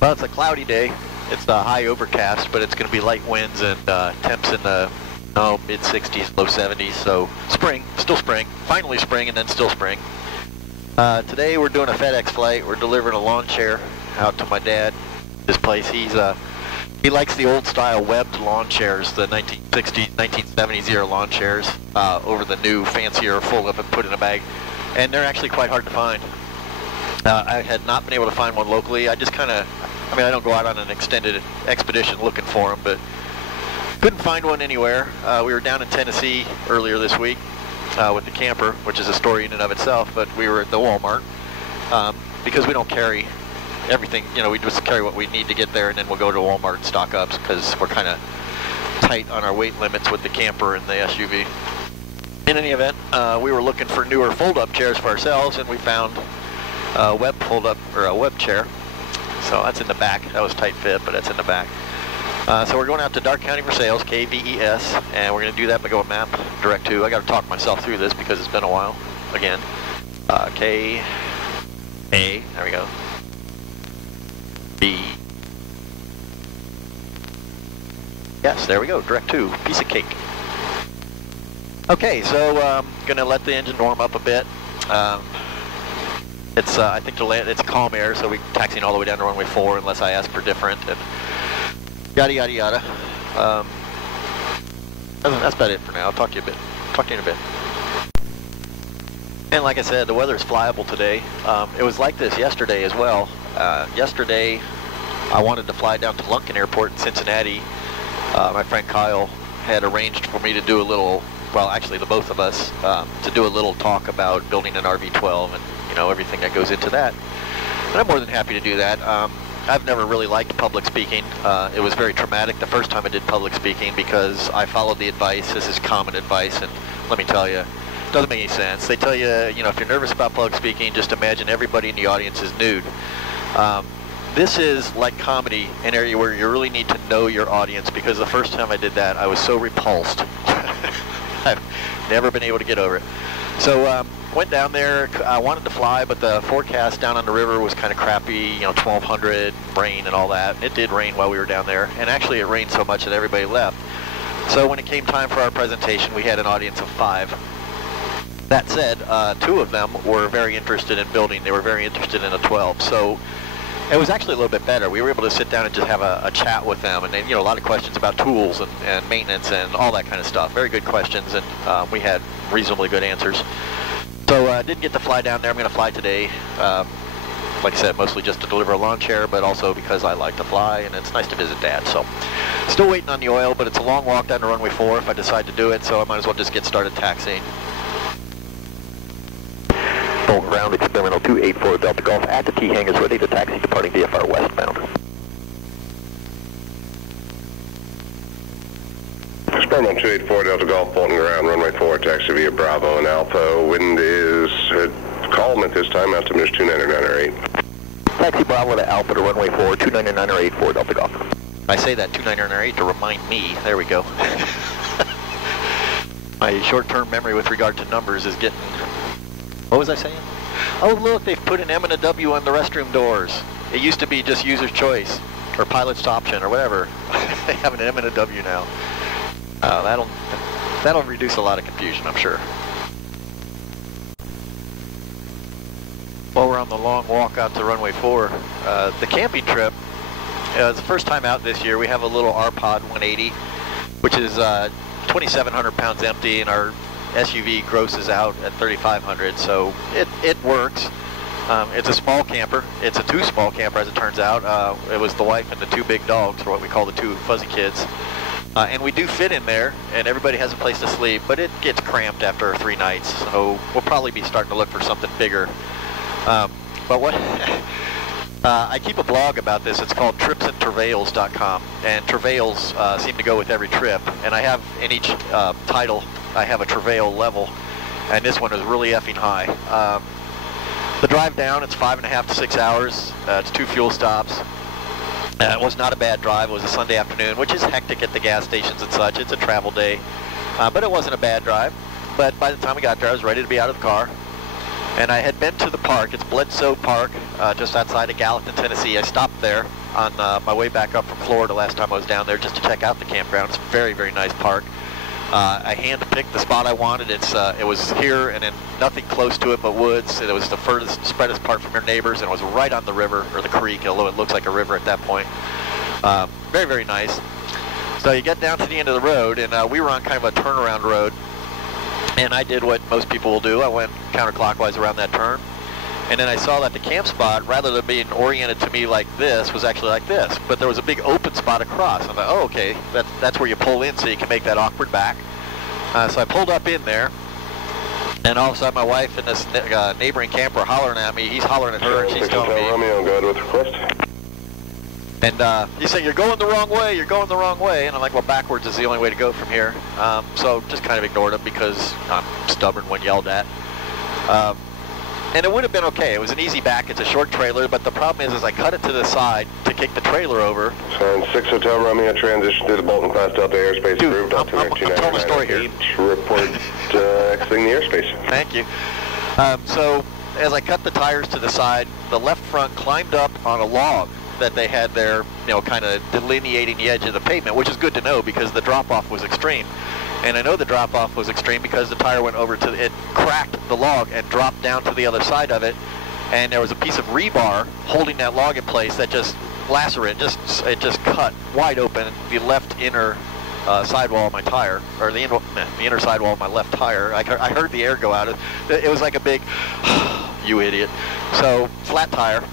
Well, it's a cloudy day. It's a high overcast, but it's going to be light winds and temps in the mid-60s, low 70s. So spring, still spring, finally spring, and then still spring. Today we're doing a FedEx flight. We're delivering a lawn chair out to my dad. This place, he likes the old-style webbed lawn chairs, the 1960s, 1970s era lawn chairs, over the new, fancier, full up and put in a bag. And they're actually quite hard to find. I had not been able to find one locally. I just kind of, I don't go out on an extended expedition looking for them, but couldn't find one anywhere. We were down in Tennessee earlier this week with the camper, which is a story in and of itself, but we were at the Walmart because we don't carry everything, we just carry what we need to get there, and then we'll go to Walmart and stock up because we're kind of tight on our weight limits with the camper and the SUV. In any event, we were looking for newer fold-up chairs for ourselves, and we found a web fold-up, or a web chair. So that's in the back. That was tight fit, but that's in the back. So we're going out to Dark County for sales, KVES, and we're going to do that by going map direct to. I got to talk myself through this because it's been a while. Again, K-A, there we go. B. Yes, there we go, direct to, piece of cake. Okay, so gonna let the engine warm up a bit. It's I think it's calm air, so we're taxiing all the way down to runway 4 unless I ask for different, and yada yada yada. That's about it for now. I'll talk to you in a bit. And like I said, the weather is flyable today. It was like this yesterday as well. Yesterday, I wanted to fly down to Lunken Airport in Cincinnati. My friend Kyle had arranged for me to do a little, well, actually the both of us, to do a little talk about building an RV-12 and everything that goes into that. And I'm more than happy to do that. I've never really liked public speaking. It was very traumatic the first time I did public speaking because I followed the advice. This is common advice, and let me tell you, it doesn't make any sense. They tell you, if you're nervous about public speaking, just imagine everybody in the audience is nude. This is like comedy, an area where you really need to know your audience, because the first time I did that, I was so repulsed. I've never been able to get over it. So went down there. I wanted to fly, but the forecast down on the river was kind of crappy, 1200, rain and all that. It did rain while we were down there, and actually it rained so much that everybody left. So when it came time for our presentation, we had an audience of 5. That said, 2 of them were very interested in building. They were very interested in a 12. So it was actually a little bit better. We were able to sit down and just have a chat with them, and then, a lot of questions about tools and maintenance and all that kind of stuff. Very good questions, and we had reasonably good answers. So I didn't get to fly down there. I'm going to fly today. Like I said, mostly just to deliver a lawn chair, but also because I like to fly, and it's nice to visit Dad. So still waiting on the oil, but it's a long walk down to runway 4 if I decide to do it, so I might as well just get started taxiing. Full ground, experimental 284 Delta Golf at the T hangars, ready to taxi, departing VFR westbound. Experimental 284 Delta Golf, Bolton ground, runway 4, taxi via Bravo and Alpha. Wind is calm at this time, altimeter is 299.8. Taxi Bravo to Alpha to runway 4, 299.84 Delta Golf. I say that 299.8 to remind me. There we go. My short-term memory with regard to numbers is getting... What was I saying? Oh, look, they've put an M and a W on the restroom doors. It used to be just user's choice, or pilot's option, or whatever. They have an M and a W now. That'll reduce a lot of confusion, I'm sure. While we're on the long walk out to runway 4, the camping trip, it's the first time out this year. We have a little R-Pod 180, which is 2,700 pounds empty, and our SUV grosses out at 3,500, so it works. It's a small camper. It's a 2 small camper, as it turns out. It was the wife and the 2 big dogs, or what we call the 2 fuzzy kids. And we do fit in there, and everybody has a place to sleep, but it gets cramped after 3 nights, so we'll probably be starting to look for something bigger. But what... I keep a blog about this. It's called tripsandtravels.com, and travails seem to go with every trip, and I have in each title I have a travail level, and this one is really effing high. The drive down, it's 5.5 to 6 hours. It's 2 fuel stops. It was not a bad drive. It was a Sunday afternoon, which is hectic at the gas stations and such. It's a travel day, but it wasn't a bad drive. But by the time we got there, I was ready to be out of the car. And I had been to the park. It's Bledsoe Park, just outside of Gallatin, Tennessee. I stopped there on my way back up from Florida last time I was down there just to check out the campground. It's a very, very nice park. I hand-picked the spot I wanted. It was here and then nothing close to it but woods. It was the furthest, spreadest part from your neighbors, and it was right on the river, or the creek, although it looks like a river at that point. Very, very nice. So you get down to the end of the road, and we were on kind of a turnaround road, and I did what most people will do. I went counterclockwise around that turn, and then I saw that the camp spot, rather than being oriented to me like this, was actually like this. But there was a big open spot across. I thought, oh, okay, that's where you pull in so you can make that awkward back. So I pulled up in there, and all of a sudden my wife and this neighboring camper are hollering at me. He's hollering at her, and she's telling me, Romeo, go ahead with request. and he said, you're going the wrong way, you're going the wrong way. And I'm like, well, backwards is the only way to go from here. So just kind of ignored him because I'm stubborn when yelled at. And it would have been okay. It was an easy back. It's a short trailer, but the problem is I cut it to the side to kick the trailer over. So 6 Hotel Romeo, transition to the Bolton class Delta airspace Dude, approved. I'm telling the story here. Report exiting the airspace. Thank you. So as I cut the tires to the side, the left front climbed up on a log that they had there, you know, kind of delineating the edge of the pavement, which is good to know because the drop-off was extreme. And I know the drop-off was extreme because the tire went over to, it cracked the log and dropped down to the other side of it. And there was a piece of rebar holding that log in place that just lacerated, it just cut wide open the left inner sidewall of my tire, or the inner sidewall of my left tire. I heard the air go out. It was like a big, you idiot. So, flat tire.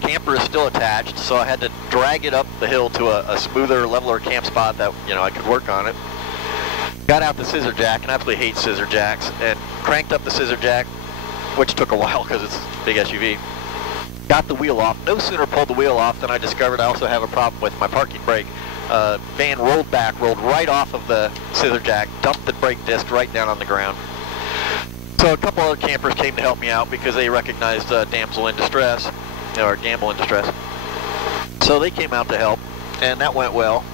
Camper is still attached, so I had to drag it up the hill to a smoother, leveler camp spot that, you know, I could work on it. Got out the scissor jack, and I absolutely hate scissor jacks, and cranked up the scissor jack, which took a while because it's a big SUV. Got the wheel off. No sooner pulled the wheel off than I discovered I also have a problem with my parking brake. Van rolled back, rolled right off of the scissor jack, dumped the brake disc right down on the ground. So a couple other campers came to help me out because they recognized damsel in distress, or gamble in distress. So they came out to help, and that went well.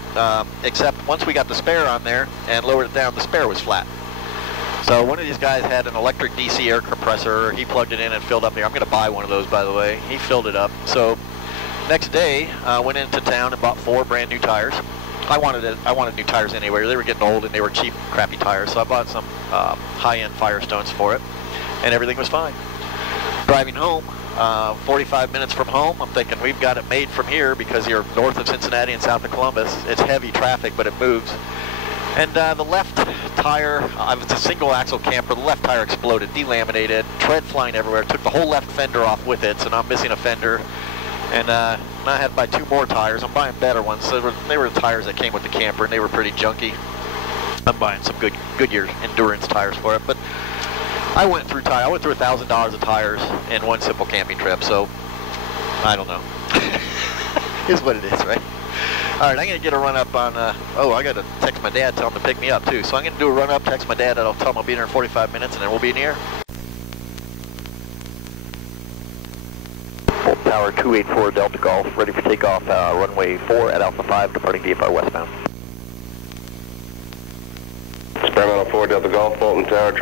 Except once we got the spare on there and lowered it down, the spare was flat. So one of these guys had an electric DC air compressor. He plugged it in and filled up here. I'm going to buy one of those, by the way. He filled it up. So next day, went into town and bought 4 brand new tires. I wanted new tires anyway. They were getting old and they were cheap, crappy tires. So I bought some high-end Firestones for it, and everything was fine. Driving home, 45 minutes from home, I'm thinking we've got it made from here because you're north of Cincinnati and south of Columbus. It's heavy traffic, but it moves. And the left tire, it's a single axle camper, the left tire exploded, delaminated, tread flying everywhere, took the whole left fender off with it, so now I'm missing a fender. And now I had to buy 2 more tires. I'm buying better ones. So they were the tires that came with the camper, and they were pretty junky. I'm buying some good Goodyear endurance tires for it, but I went through $1,000 of tires in one simple camping trip, so I don't know. Is what it is, right? All right, I'm going to get a run-up on, oh, I got to text my dad, tell him to pick me up, too. So I'm going to do a run-up, text my dad, and I'll tell him I'll be there in 45 minutes, and then we'll be in the air. Tower 284 Delta Golf, ready for takeoff, runway 4 at Alpha 5, departing VFR westbound. Experimental 4 Delta Golf, Bolton Tower,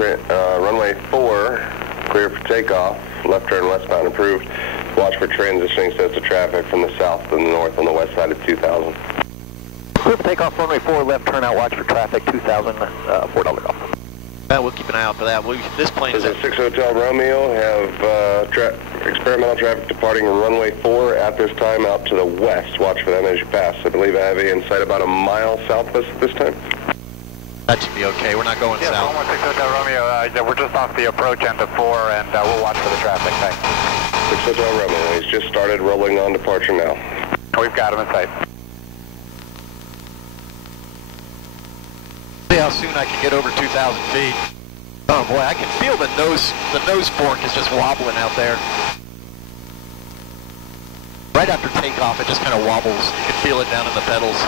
runway 4, clear for takeoff, left turn westbound approved. Watch for transitioning sets of traffic from the south to the north on the west side of 2000. Clear for takeoff, runway 4, left turn out, watch for traffic, 2000, $4 Golf. We'll keep an eye out for that. This plane is... 6 Hotel Romeo, have experimental traffic departing runway 4 at this time out to the west. Watch for them as you pass. I believe I have you in sight about a mile southwest at this time. That should be okay. We're not going south. 6 Hotel Romeo, we're just off the approach end of 4, and we'll watch for the traffic. Thanks. 6 Hotel Romeo, he's just started rolling on departure now. We've got him in sight. See how soon I can get over 2,000 feet. Oh boy, I can feel the nose fork is just wobbling out there. Right after takeoff, it just kind of wobbles. You can feel it down in the pedals.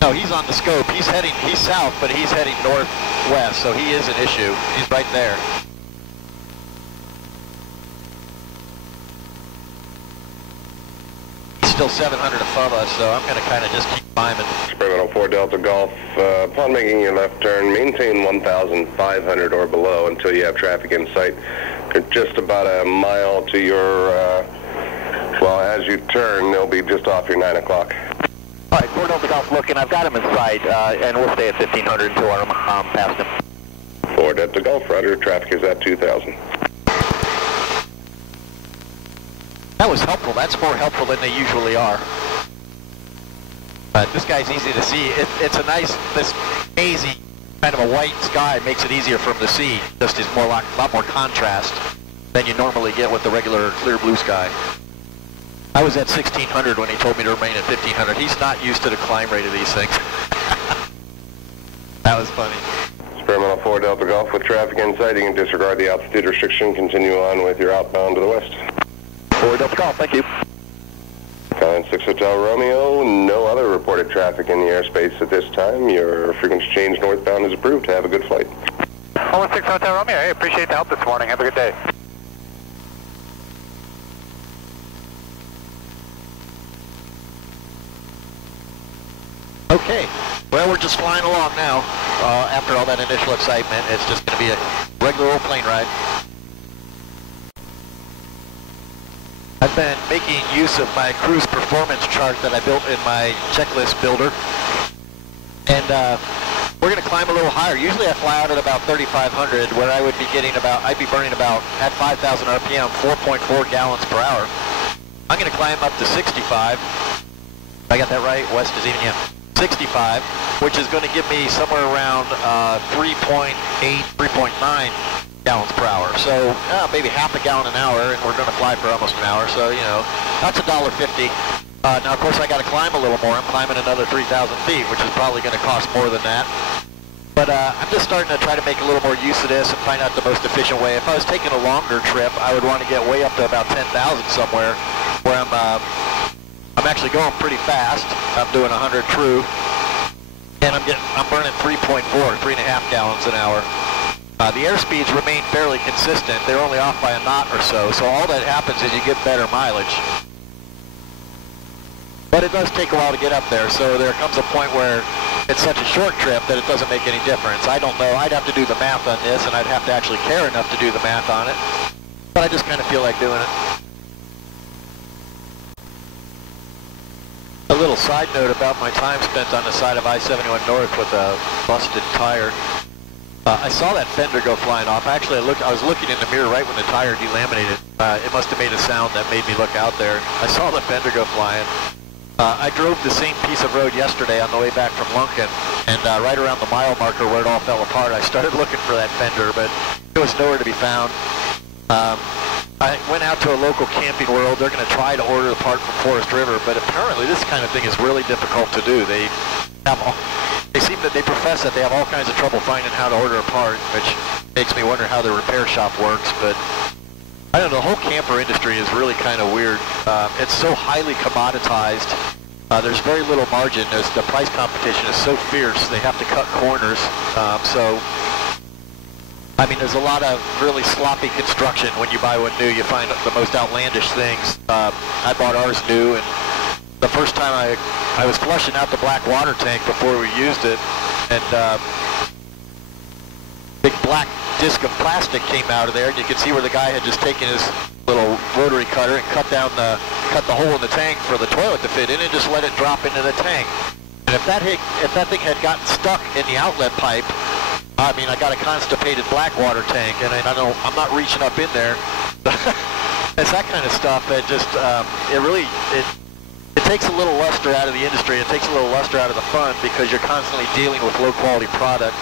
No, he's on the scope. He's south, but he's heading northwest, so he is an issue. He's right there. He's still 700 above us, so I'm going to kind of just keep climbing. Experimental 4 Delta Golf, upon making your left turn, maintain 1,500 or below until you have traffic in sight. You're just about a mile to your, well, as you turn, they'll be just off your 9 o'clock. All right, 4 Delta Golf looking. I've got him in sight, and we'll stay at 1,500 until I'm past him. 4 Delta Golf, Roger. Traffic is at 2,000. That was helpful. That's more helpful than they usually are. But this guy's easy to see. It's a nice, this hazy kind of a white sky makes it easier for him to see. Just is more like a lot more contrast than you normally get with the regular clear blue sky. I was at 1,600 when he told me to remain at 1,500. He's not used to the climb rate of these things. That was funny. Experimental 4 Delta Golf with traffic in sight. You can disregard the altitude restriction. Continue on with your outbound to the west. 4 Delta Golf, thank you. Calling 6 Hotel Romeo. No other reported traffic in the airspace at this time. Your frequency change northbound is approved. Have a good flight. 6 Hotel Romeo. Hey, appreciate the help this morning. Have a good day. Okay, well, we're just flying along now. After all that initial excitement, it's just going to be a regular old plane ride. I've been making use of my cruise performance chart that I built in my checklist builder. And we're going to climb a little higher. Usually I fly out at about 3,500, where I would be getting about, I'd be burning about, at 5,000 RPM, 4.4 gallons per hour. I'm going to climb up to 65. I got that right? West is even, yeah. 65, which is going to give me somewhere around 3.8, 3.9 gallons per hour. So maybe half a gallon an hour, and we're going to fly for almost an hour. So, you know, that's $1.50. Now, of course, I got to climb a little more. I'm climbing another 3,000 feet, which is probably going to cost more than that. But I'm just starting to try to make a little more use of this and find out the most efficient way. If I was taking a longer trip, I would want to get way up to about 10,000 somewhere, where I'm actually going pretty fast. I'm doing 100 true, and I'm burning 3.4, 3.5 gallons an hour. The airspeeds remain fairly consistent. They're only off by a knot or so. So all that happens is you get better mileage. But it does take a while to get up there. So there comes a point where it's such a short trip that it doesn't make any difference. I don't know. I'd have to do the math on this, and I'd have to actually care enough to do the math on it. But I just kind of feel like doing it. A little side note about my time spent on the side of I-71 North with a busted tire. I saw that fender go flying off. Actually, I was looking in the mirror right when the tire delaminated. It must have made a sound that made me look out there. I saw the fender go flying. I drove the same piece of road yesterday on the way back from Lunken, and right around the mile marker where it all fell apart, I started looking for that fender, but it was nowhere to be found. I went out to a local Camping World. They're going to try to order the part from Forest River, but apparently this kind of thing is really difficult to do. They profess that they have all kinds of trouble finding how to order a part, which makes me wonder how the repair shop works. But I don't know, the whole camper industry is really kind of weird. It's so highly commoditized. There's very little margin. The price competition is so fierce. They have to cut corners. I mean, there's a lot of really sloppy construction. When you buy one new, you find the most outlandish things. I bought ours new, and the first time I was flushing out the black water tank before we used it, and big black disc of plastic came out of there, and you could see where the guy had just taken his little rotary cutter and cut the hole in the tank for the toilet to fit in, and just let it drop into the tank. And if that thing had gotten stuck in the outlet pipe, I mean, I got a constipated black water tank, and I'm not reaching up in there. It's that kind of stuff that just, it takes a little luster out of the industry. It takes a little luster out of the fun because you're constantly dealing with low-quality product.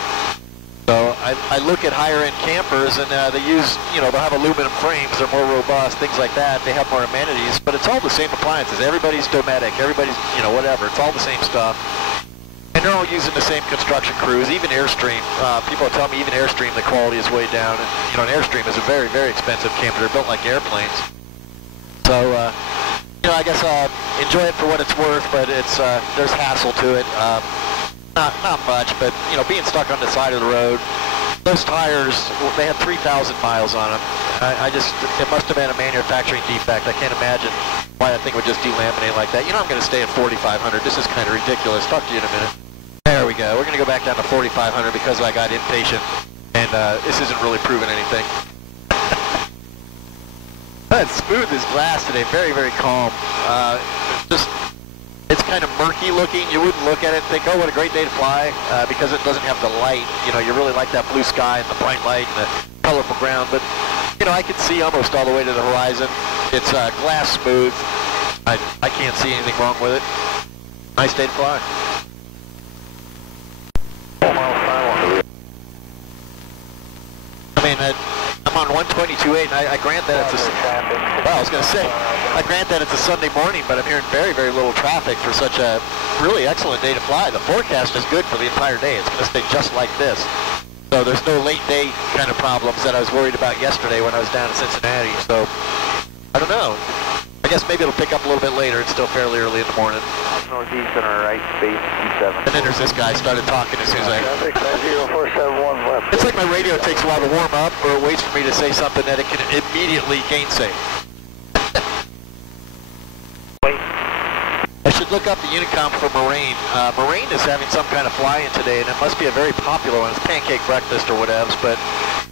So I look at higher-end campers, and they use, they'll have aluminum frames. They're more robust, things like that. They have more amenities, but it's all the same appliances. Everybody's Dometic. Everybody's, whatever. It's all the same stuff. And they're all using the same construction crews, even Airstream. People tell me even Airstream, the quality is way down. And, an Airstream is a very, very expensive camper. They're built like airplanes. So, I guess enjoy it for what it's worth, but it's there's hassle to it. Not much, but, being stuck on the side of the road, those tires, they had 3,000 miles on them. It must have been a manufacturing defect. I can't imagine why that thing would just delaminate like that. You know I'm going to stay at 4,500. This is kind of ridiculous. Talk to you in a minute. There we go. We're going to go back down to 4,500 because I got impatient, and this isn't really proving anything. It's smooth as glass today. Very, very calm. It's kind of murky looking. You wouldn't look at it and think, oh, what a great day to fly, because it doesn't have the light. You know, you really like that blue sky and the bright light and the colorful ground. But, you know, I can see almost all the way to the horizon. It's glass smooth. I can't see anything wrong with it. Nice day to fly. 4 miles per hour. I mean, I'm on 122.8, and I grant that it's a... Well, I was going to say, I grant that it's a Sunday morning, but I'm hearing very, very little traffic for such a really excellent day to fly. The forecast is good for the entire day. It's going to stay just like this. So there's no late day kind of problems that I was worried about yesterday when I was down in Cincinnati. So, I don't know. I guess maybe it'll pick up a little bit later. It's still fairly early in the morning. Northeast on our right, base 27. And then there's this guy started talking as soon as I... Traffic 90471 left. It's like my radio takes a while to warm up, or it waits for me to say something that it can immediately gainsay. Wait. I should look up the Unicom for Moraine. Moraine is having some kind of fly-in today, and it must be a very popular one. It's pancake breakfast or whatevs, but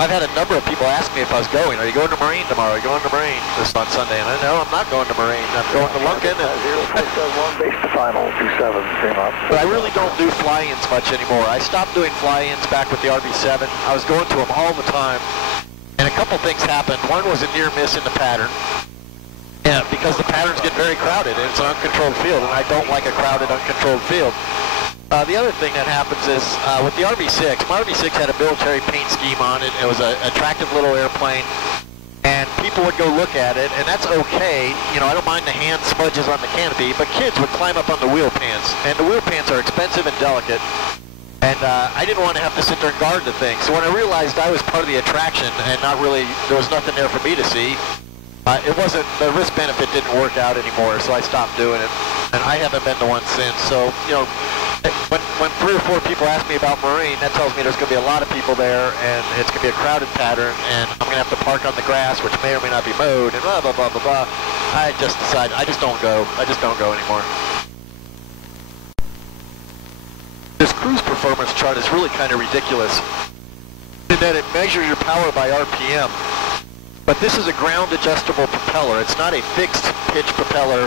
I've had a number of people ask me if I was going. Are you going to Moraine tomorrow? Are you going to Moraine this on Sunday? And I know I'm not going to Moraine. I'm going to Lunkin. 0471 base to final 27 Fremont. But I really don't do fly-ins much anymore. I stopped doing fly-ins back with the RB7. I was going to them all the time, and a couple things happened. One was a near miss in the pattern. Yeah, because the patterns get very crowded, and it's an uncontrolled field, and I don't like a crowded, uncontrolled field. The other thing that happens is, with the RB6, my RB6 had a military paint scheme on it. It was an attractive little airplane, and people would go look at it, and that's okay. You know, I don't mind the hand smudges on the canopy, but kids would climb up on the wheel pants, and the wheel pants are expensive and delicate, and I didn't want to have to sit there and guard the thing. So when I realized I was part of the attraction, and not really, there was nothing there for me to see, it wasn't, the risk benefit didn't work out anymore, so I stopped doing it, and I haven't been the one since. So, you know, when 3 or 4 people ask me about Moraine, that tells me there's going to be a lot of people there, and it's going to be a crowded pattern, and I'm going to have to park on the grass, which may or may not be mowed, and blah, blah, blah, blah, blah. I just decided, I just don't go. I just don't go anymore. This cruise performance chart is really kind of ridiculous in that it measures your power by RPM. But this is a ground-adjustable propeller. It's not a fixed-pitch propeller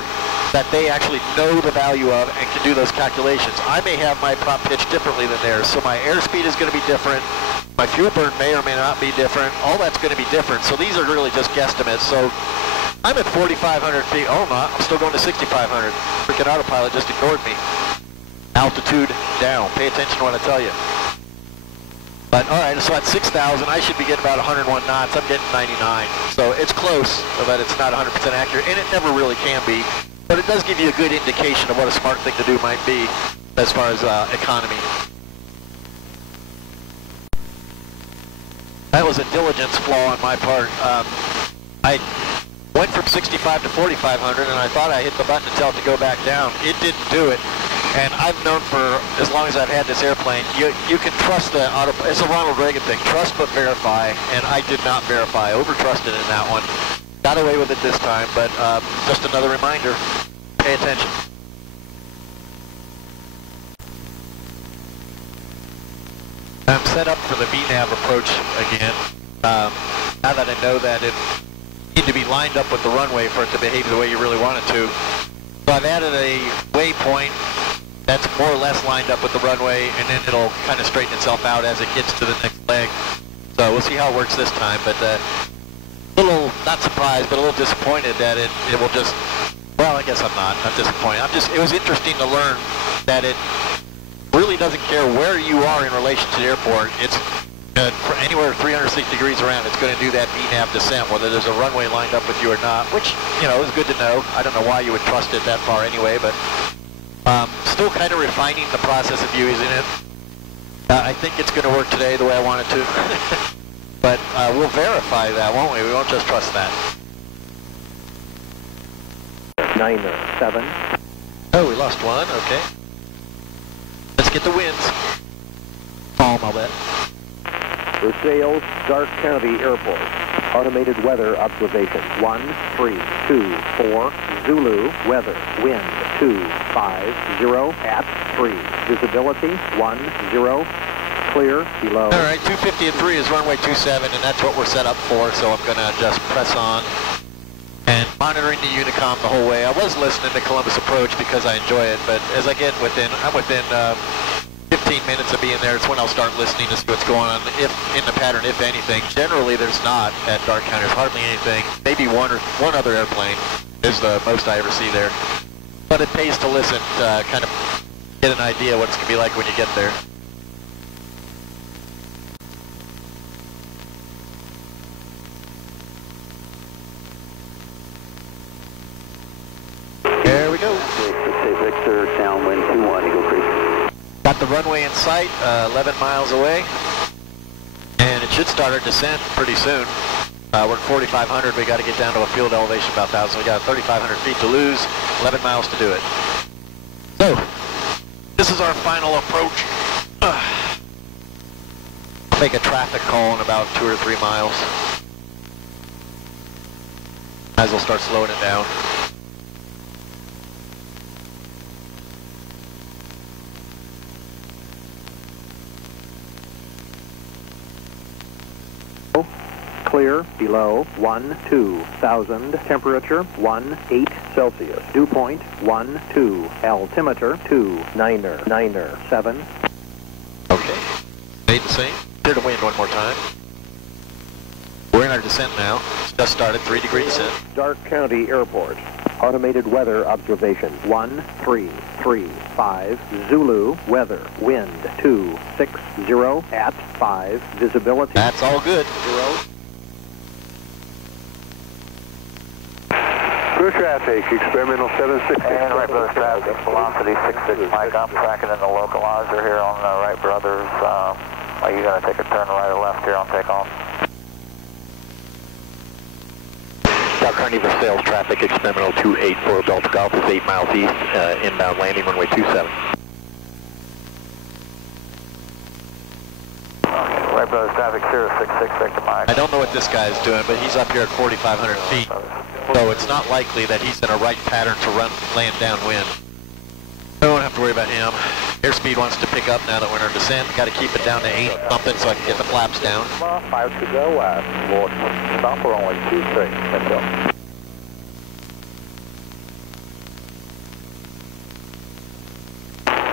that they actually know the value of and can do those calculations. I may have my prop pitch differently than theirs, so my airspeed is going to be different. My fuel burn may or may not be different. All that's going to be different. So these are really just guesstimates. So I'm at 4,500 feet. Oh, I'm not. I'm still going to 6,500. Freaking autopilot just ignored me. Altitude down. Pay attention to what I tell you. But all right, so at 6,000, I should be getting about 101 knots. I'm getting 99. So it's close, but it's not 100% accurate, and it never really can be. But it does give you a good indication of what a smart thing to do might be as far as economy. That was a diligence flaw on my part. I went from 65 to 4,500, and I thought I hit the button to tell it to go back down. It didn't do it. And I've known for as long as I've had this airplane, you can trust the auto. It's a Ronald Reagan thing. Trust but verify, and I did not verify. Over-trusted in that one. Got away with it this time, but just another reminder. Pay attention. I'm set up for the VNAV approach again. Now that I know that it needs to be lined up with the runway for it to behave the way you really want it to. So I've added a waypoint that's more or less lined up with the runway, and then it'll kind of straighten itself out as it gets to the next leg. So we'll see how it works this time, but a little, not surprised, but a little disappointed that it will just, well, I guess I'm not disappointed. It was interesting to learn that it really doesn't care where you are in relation to the airport. It's anywhere 360 degrees around, it's going to do that VNAV descent, whether there's a runway lined up with you or not, which, you know, is good to know. I don't know why you would trust it that far anyway, but still kind of refining the process of using it. I think it's going to work today the way I want it to. But we'll verify that, won't we? We won't just trust that. 9-7. Oh, we lost one. Okay. Let's get the winds. Calm, I'll bet. Versailles, Stark County Airport. Automated weather observation 1324 Zulu weather wind 250 at 3 visibility 10 clear below. All right, 250 and 3 is runway 27, and that's what we're set up for, so I'm going to just press on and monitoring the Unicom the whole way. I was listening to Columbus Approach because I enjoy it, but as I get within, I'm within 15 minutes of being there, it's when I'll start listening to see what's going on, if in the pattern, if anything. Generally, there's not at Dark County. There's hardly anything. Maybe one other airplane is the most I ever see there. But it pays to listen to kind of get an idea what it's going to be like when you get there. There we go. Victor, downwind 21, Eagle Creek. Got the runway in sight, 11 miles away, and it should start our descent pretty soon. We're at 4,500. We got to get down to a field elevation about 1,000. We got 3,500 feet to lose, 11 miles to do it. So, this is our final approach. I'll make a traffic call in about 2 or 3 miles. Might as well start slowing it down. Clear below 12,000 temperature 18 Celsius dew point 12 altimeter 2997. Okay, stayed the same. Clear the wind one more time. We're in our descent now. Just started 3-degree descent. Dark County Airport. Automated weather observation 1335 Zulu weather wind 260 at 5 visibility. That's all good. 0. Clear traffic, experimental 766. And Wright Brothers traffic, velocity 66 Mike. I'm tracking in the localizer here on Wright Brothers. Are you going to take a turn right or left here on takeoff? Dark County for sales traffic, experimental 284 Delta Golf is 8 miles east, inbound landing runway 27. Wright Brothers traffic 066 Victor Mike. I don't know what this guy is doing, but he's up here at 4,500 feet, so it's not likely that he's in a right pattern to land downwind. I don't have to worry about him. Airspeed wants to pick up now that we're in our descent. Got to keep it down to 8 something so I can get the flaps down. 5 to go west, Lord. Stop for only 26. Let's go.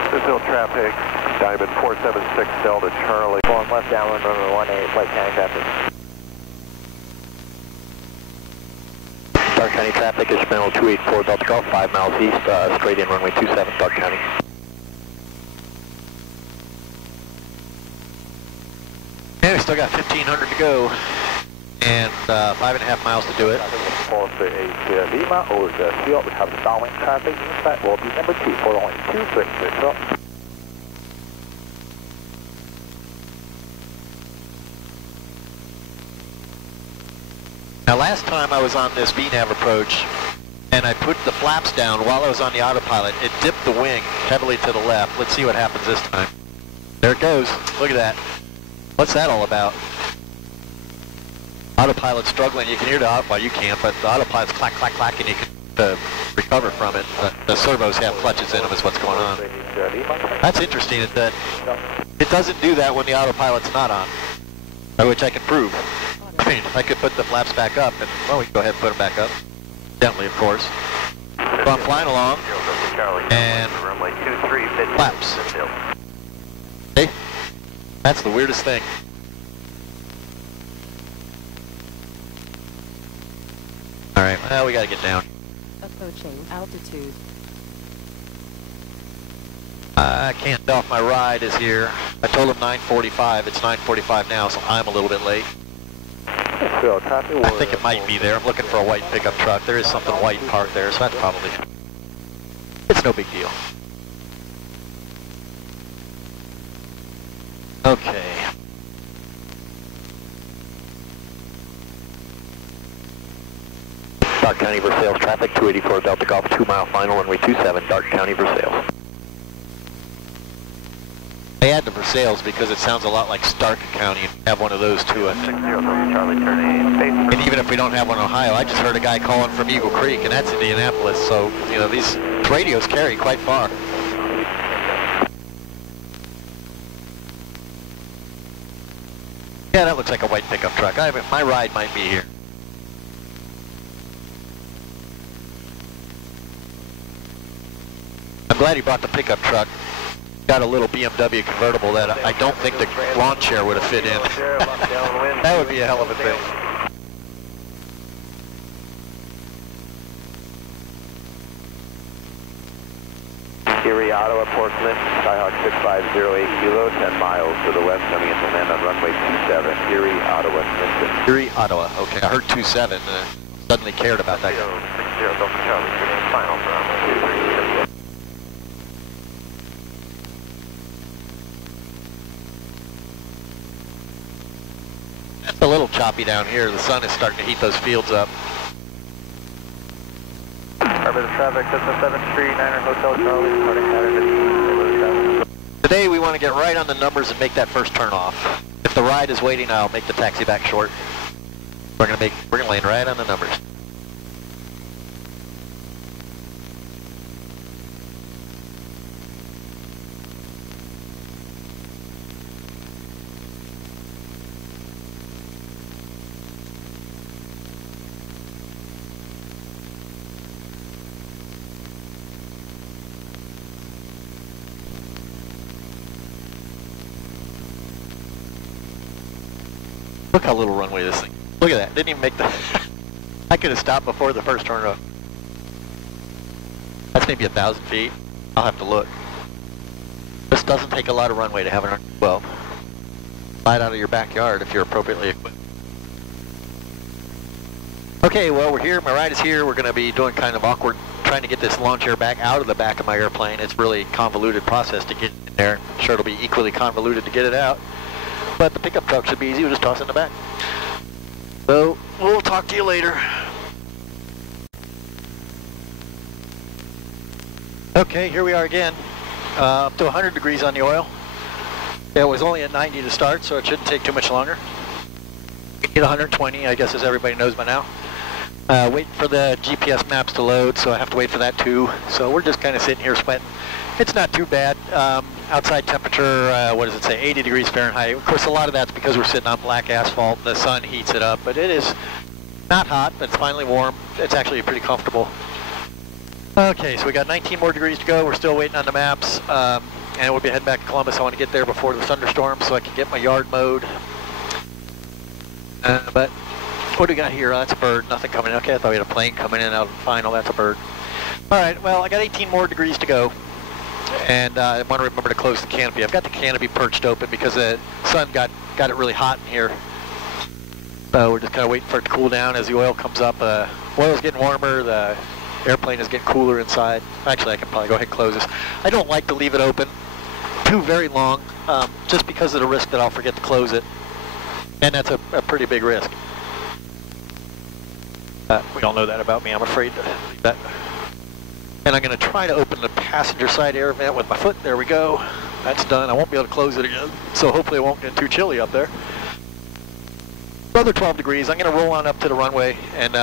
Brazil traffic, Diamond 476 Delta Charlie. Going left downwind runway 18, Lake County traffic. Dark County traffic is experimental 284 Delta Golf, 5 miles east, straight in runway 27, Dark County. And we still got 1,500 to go, and 5.5 miles to do it. 438 Lima, over the field, we have the downwind traffic, that will be number 2 for only 266. So. Now last time I was on this VNAV approach, and I put the flaps down while I was on the autopilot, it dipped the wing heavily to the left. Let's see what happens this time. There it goes. Look at that. What's that all about? Autopilot struggling. You can hear the well, you can't, but the autopilot's clack, clack, clack, and you can recover from it. The servos have clutches in them is what's going on. That's interesting is that it doesn't do that when the autopilot's not on, which I can prove. I mean, I could put the flaps back up, and, well, we can go ahead and put them back up. Gently, of course. So I'm flying along, and flaps. Okay? That's the weirdest thing. Alright, well, we gotta get down. Approaching altitude. I can't tell if my ride is here. I told him 9:45. It's 9:45 now, so I'm a little bit late. I think it might be there. I'm looking for a white pickup truck. There is something white parked there, so that's probably... It's no big deal. Okay. Dark County Versailles traffic, 284 Delta Golf, 2 mile final, runway 27, Dark County Versailles. They add them for sales because it sounds a lot like Stark County. Have one of those too. 60 Charlie, turn 8. And even if we don't have one in Ohio, I just heard a guy calling from Eagle Creek, and that's Indianapolis. So, you know, these radios carry quite far. Yeah, that looks like a white pickup truck. My ride might be here. I'm glad he brought the pickup truck. Got a little BMW convertible that I don't think the lawn chair would have fit in. That would be a hell of a thing. Erie, Ottawa, Portsmouth, Skyhawk 6508 Kilo, 10 miles to the west, coming into land on runway 27, Erie, Ottawa, Smithson. Erie, Ottawa. Okay, I heard 27. Suddenly cared about that. 60 Delta Charlie, turn final for runway 23. It's a little choppy down here. The sun is starting to heat those fields up. Arbor traffic, Cessna 739er Hotel Charlie, departing pattern to Today we want to get right on the numbers and make that first turn off. If the ride is waiting, I'll make the taxi back short. We're gonna land right on the numbers. Look how little runway this thing. Look at that. Didn't even make the... I could have stopped before the first turn off. That's maybe 1,000 feet. I'll have to look. This doesn't take a lot of runway to have an... Well, right out of your backyard if you're appropriately equipped. Okay, well, we're here. My ride is here. We're going to be doing kind of awkward, trying to get this lawn chair back out of the back of my airplane. It's really a convoluted process to get in there. I'm sure it'll be equally convoluted to get it out. But the pickup truck should be easy. We'll just toss it in the back. So, we'll talk to you later. Okay, here we are again. Up to 100 degrees on the oil. Yeah, it was only at 90 to start, so it shouldn't take too much longer. We get 120, I guess, as everybody knows by now. Waiting for the GPS maps to load, so I have to wait for that too. So we're just kind of sitting here sweating. It's not too bad. Outside temperature, what does it say, 80 degrees Fahrenheit. Of course, a lot of that's because we're sitting on black asphalt. The sun heats it up, but it is not hot, but it's finally warm. It's actually pretty comfortable. Okay, so we got 19 more degrees to go. We're still waiting on the maps, and we'll be heading back to Columbus. I want to get there before the thunderstorm so I can get my yard mowed. But what do we got here? Oh, that's a bird. Nothing coming in. Okay, I thought we had a plane coming in out of the final. That's a bird. All right, well, I got 18 more degrees to go. And I want to remember to close the canopy. I've got the canopy perched open because the sun got it really hot in here. So we're just kind of waiting for it to cool down as the oil comes up. Oil's getting warmer, the airplane is getting cooler inside. Actually, I can probably go ahead and close this. I don't like to leave it open too very long, just because of the risk that I'll forget to close it. And that's a pretty big risk. We all know that about me. I'm afraid to leave that. And I'm going to try to open the passenger side air vent with my foot. There we go. That's done. I won't be able to close it again. So hopefully it won't get too chilly up there. Another 12 degrees. I'm going to roll on up to the runway and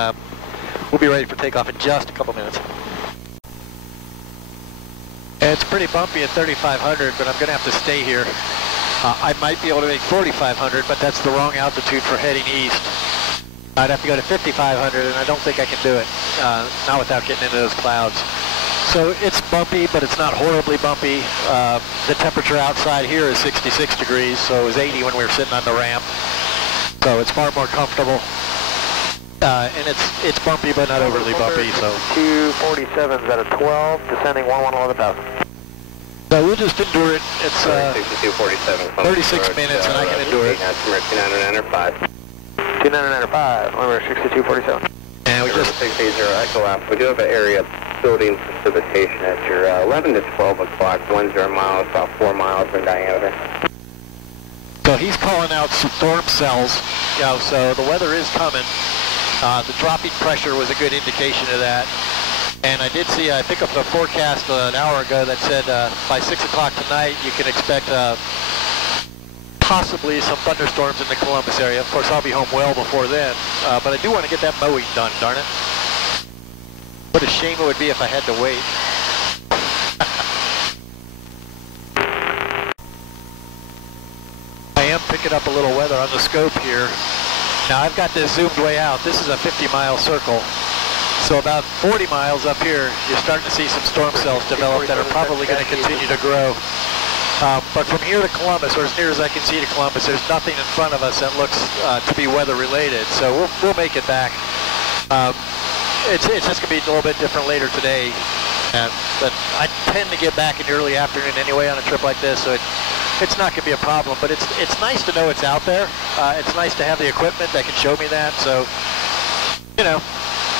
we'll be ready for takeoff in just a couple minutes. It's pretty bumpy at 3,500, but I'm going to have to stay here. I might be able to make 4,500, but that's the wrong altitude for heading east. I'd have to go to 5,500, and I don't think I can do it, not without getting into those clouds. So it's bumpy, but it's not horribly bumpy. The temperature outside here is 66 degrees, so it was 80 when we were sitting on the ramp. So it's far more comfortable. And it's bumpy, but not overly bumpy. So 247's at a 12, descending 11,000. So we'll just endure it. It's 6247. 36 minutes, and I can endure it. 2995. 2995, number 6247. And we just 680 Echo Alpha. We do have an area building precipitation at your 11 to 12 o'clock. 10 miles, about 4 miles in diameter. So he's calling out storm cells. You know, so the weather is coming. The dropping pressure was a good indication of that. And I did see, I picked up a forecast an hour ago that said by 6 o'clock tonight you can expect possibly some thunderstorms in the Columbus area. Of course, I'll be home well before then, but I do want to get that mowing done, darn it. What a shame it would be if I had to wait. I am picking up a little weather on the scope here. Now I've got this zoomed way out. This is a 50-mile circle. So about 40 miles up here, you're starting to see some storm cells develop that are probably going to continue to grow. But from here to Columbus, or as near as I can see to Columbus, there's nothing in front of us that looks to be weather related. So we'll make it back. It's just going to be a little bit different later today. But I tend to get back in the early afternoon anyway on a trip like this, so it's not going to be a problem. But it's nice to know it's out there. It's nice to have the equipment that can show me that. So, you know,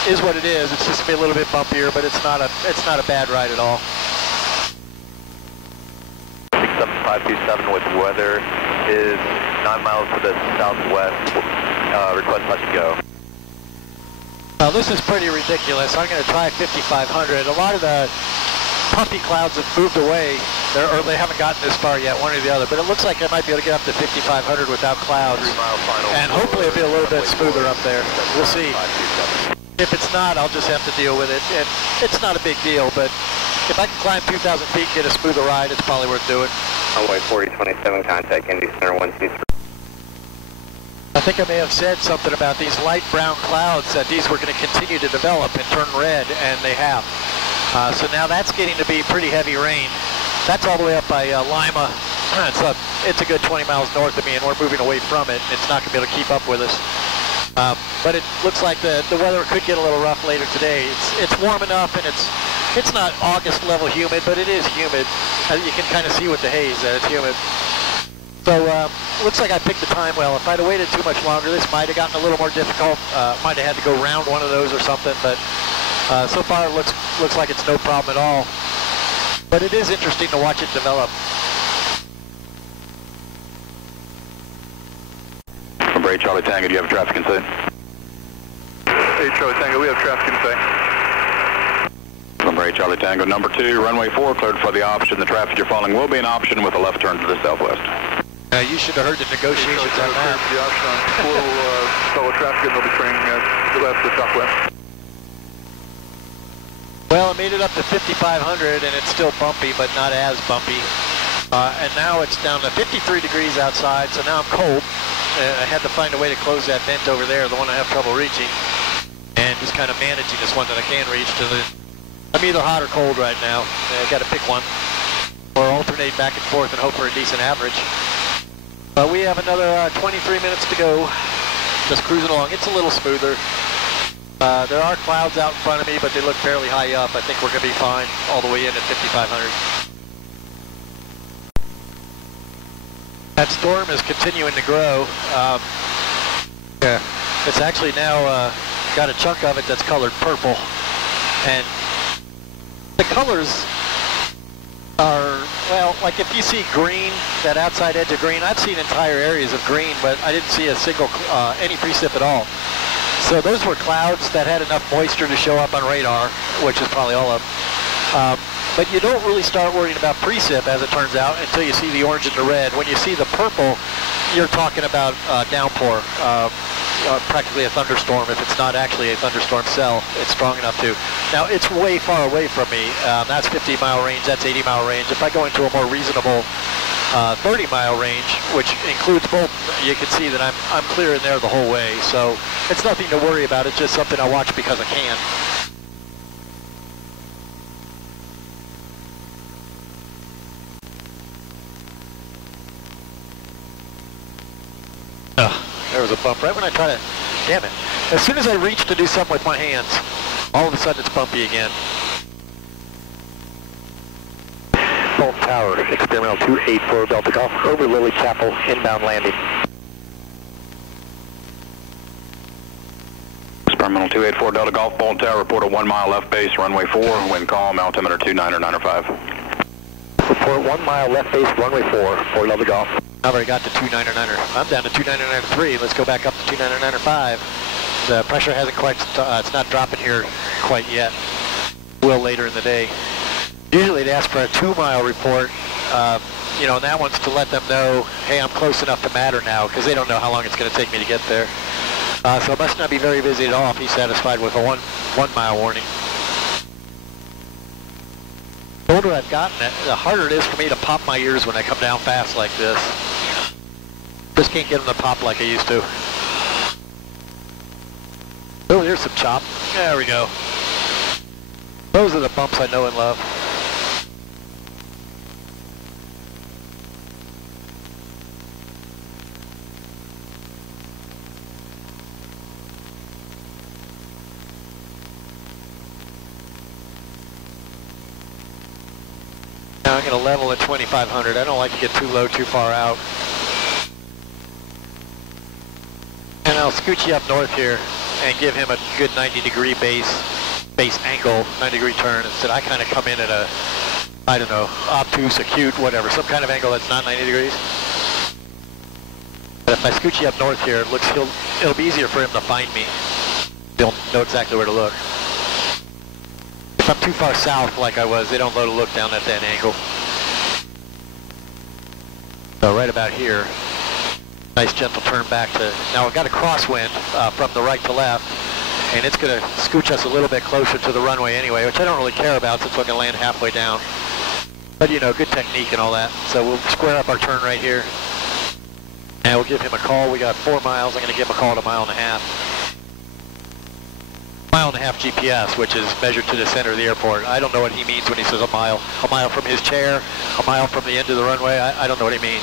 is what it is. It's just going to be a little bit bumpier, but it's not a bad ride at all. 67527 with weather is 9 miles to the southwest. Request touch and go. Well, this is pretty ridiculous. I'm going to try 5500. A lot of the puffy clouds have moved away, or they haven't gotten this far yet, one or the other. But it looks like I might be able to get up to 5500 without clouds. 3 mile final. And hopefully it'll be a little bit smoother up there. We'll see. If it's not, I'll just have to deal with it. And it's not a big deal, but if I can climb 2,000 feet and get a smoother ride, it's probably worth doing. Runway 4027, contact Indy Center 123. I think I may have said something about these light brown clouds, that these were going to continue to develop and turn red, and they have. So now that's getting to be pretty heavy rain. That's all the way up by Lima. It's a good 20 miles north of me, and we're moving away from it. It's not going to be able to keep up with us. But it looks like the weather could get a little rough later today. It's warm enough, and it's not August level humid, but it is humid. You can kind of see with the haze that it's humid. So looks like I picked the time well. If I'd have waited too much longer, this might have gotten a little more difficult. Might have had to go round one of those or something, but so far it looks like it's no problem at all. But it is interesting to watch it develop. Number 8 Charlie Tango, do you have traffic in sight? 8 Charlie Tango, we have traffic in sight. Number 8 Charlie Tango, number 2, runway 4, cleared for the option. The traffic you're following will be an option with a left turn to the southwest. You should have heard the negotiations on that. The option on fellow traffic, and they'll be turning to the left to southwest. Well, I made it up to 5,500, and it's still bumpy, but not as bumpy. And now it's down to 53 degrees outside, so now I'm cold. I had to find a way to close that vent over there, the one I have trouble reaching, and just kind of managing this one that I can reach. I'm either hot or cold right now. I've got to pick one, or alternate back and forth and hope for a decent average. We have another 23 minutes to go, just cruising along. It's a little smoother. There are clouds out in front of me, but they look fairly high up. I think we're going to be fine all the way in at 5,500. That storm is continuing to grow. Yeah, it's actually now got a chunk of it that's colored purple. And the colors are, well, like if you see green, that outside edge of green, I've seen entire areas of green, but I didn't see a single, any precip at all. So those were clouds that had enough moisture to show up on radar, which is probably all of them. But you don't really start worrying about precip, as it turns out, until you see the orange and the red. When you see the purple, you're talking about downpour, practically a thunderstorm. If it's not actually a thunderstorm cell, it's strong enough to. Now, it's way far away from me. That's 50-mile range, that's 80-mile range. If I go into a more reasonable 30-mile range, which includes both, you can see that I'm clear in there the whole way. So it's nothing to worry about. It's just something I watch because I can. There was a bump right when I try to, damn it. As soon as I reach to do something with my hands, all of a sudden it's bumpy again. Fulton Tower, experimental 284 Delta Golf, over Lily Chapel, inbound landing. Experimental 284 Delta Golf, Fulton Tower, report a 1 mile left base, runway 4, wind calm, altimeter 299.5. Report 1 mile left base, runway 4, 4 Delta Golf. I've already got to 299er. I'm down to 299.3. Let's go back up to 299.5. The pressure hasn't quite, it's not dropping here quite yet. Will later in the day. Usually they ask for a 2-mile report. You know, and that one's to let them know, hey, I'm close enough to matter now, because they don't know how long it's going to take me to get there. So it must not be very busy at all if he's satisfied with a 1-mile warning. The older I've gotten, the harder it is for me to pop my ears when I come down fast like this. Just can't get them to pop like I used to. Oh, there's some chop. There we go. Those are the bumps I know and love. Now I'm going to level at 2500. I don't like to get too low, too far out. And I'll scoot you up north here and give him a good 90-degree base angle, 90-degree turn. Instead, I kind of come in at a, I don't know, obtuse, acute, whatever, some kind of angle that's not 90 degrees. But if I scoot you up north here, it'll be easier for him to find me. He'll know exactly where to look. If I'm too far south like I was, they don't know to look down at that angle. So right about here, nice gentle turn back to, now we've got a crosswind from the right to left, and it's going to scooch us a little bit closer to the runway anyway, which I don't really care about since we're going to land halfway down. But you know, good technique and all that. So we'll square up our turn right here, and we'll give him a call. We got 4 miles. I'm going to give him a call at 1.5 miles. 1.5 miles GPS, which is measured to the center of the airport. I don't know what he means when he says a mile. A mile from his chair, a mile from the end of the runway. I don't know what he means.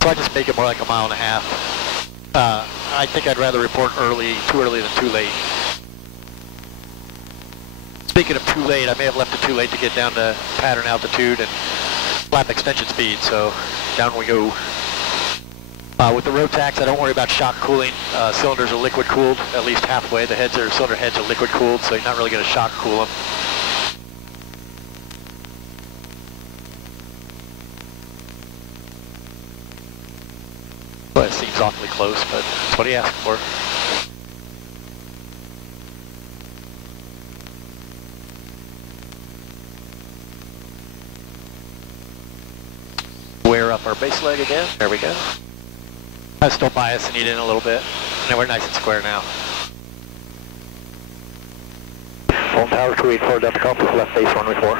So I just make it more like 1.5 miles. I think I'd rather report too early than too late. Speaking of too late, I may have left it too late to get down to pattern altitude and flap extension speed, so down we go. With the Rotax, I don't worry about shock cooling. Cylinders are liquid cooled, at least halfway. The cylinder heads are liquid cooled, so you're not really going to shock cool them. Well, it seems awfully close, but that's what he asked for. Wear up our base leg again. There we go. I was still biasing it in a little bit. And we're nice and square now. Home tower 284 Delta Golf, left base runway 4.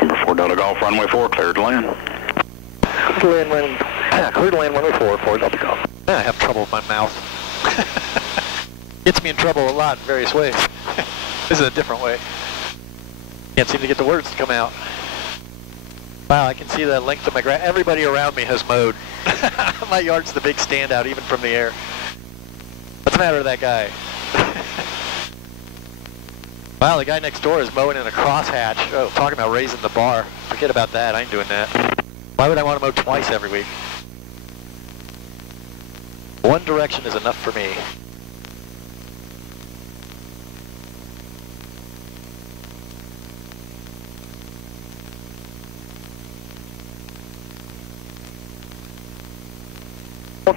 Number 4 Delta Golf, runway 4, cleared to land. Cleared to land runway 4 Delta Golf. I have trouble with my mouth. Gets me in trouble a lot in various ways. This is a different way. Can't seem to get the words to come out. Wow, I can see the length of my grass. Everybody around me has mowed. My yard's the big standout, even from the air. What's the matter with that guy? Wow, the guy next door is mowing in a crosshatch. Oh, talking about raising the bar. Forget about that, I ain't doing that. Why would I want to mow twice every week? One direction is enough for me.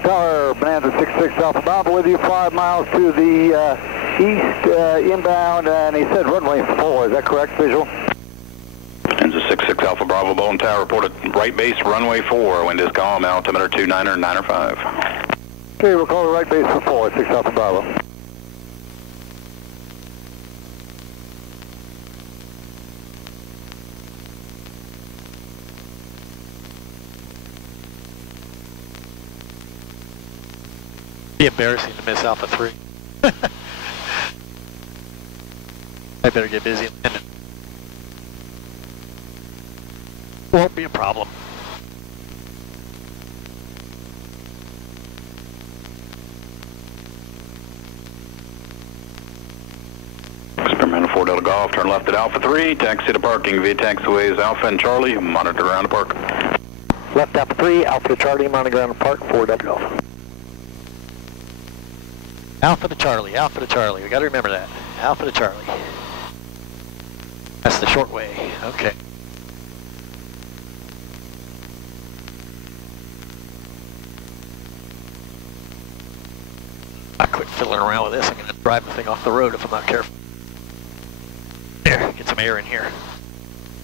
Tower, Bonanza 66 Alpha Bravo with you, 5 miles to the east inbound, and he said runway 4, is that correct, visual? Bonanza 66 Alpha Bravo, Bolton Tower, reported right base, runway 4, wind is calm, altimeter 2995. Okay, we'll call the right base for 4, 6 Alpha Bravo. Be embarrassing to miss Alpha 3. I better get busy and won't be a problem. Experimental 4 Delta Golf, turn left at Alpha 3, taxi to parking via taxiways Alpha and Charlie, monitor ground to park. Left Alpha 3, Alpha to Charlie, monitor ground to park, 4 Delta Golf. Alpha to Charlie, Alpha to Charlie. We got to remember that. Alpha to Charlie. That's the short way. Okay. I quit fiddling around with this. I'm going to drive the thing off the road if I'm not careful. There, get some air in here.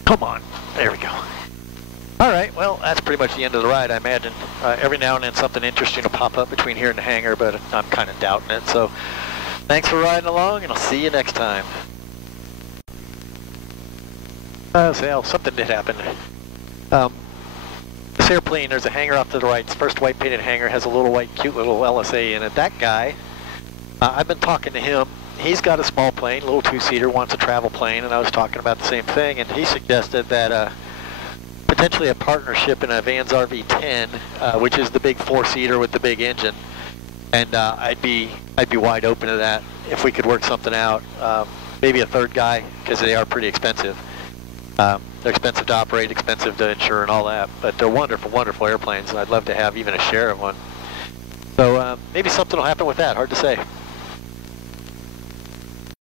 Come on. There we go. All right, well, that's pretty much the end of the ride, I imagine. Every now and then something interesting will pop up between here and the hangar, but I'm kind of doubting it. So thanks for riding along, and I'll see you next time. Something did happen. This airplane, there's a hangar off to the right. This first white painted hangar has a little white, cute little LSA in it. That guy, I've been talking to him. He's got a small plane, a little two-seater, wants a travel plane, and I was talking about the same thing, and he suggested that potentially a partnership in a Vans RV-10, which is the big four-seater with the big engine, and I'd be wide open to that if we could work something out. Maybe a third guy, because they are pretty expensive. They're expensive to operate, expensive to insure, and all that, but they're wonderful, wonderful airplanes, and I'd love to have even a share of one. So maybe something will happen with that. Hard to say.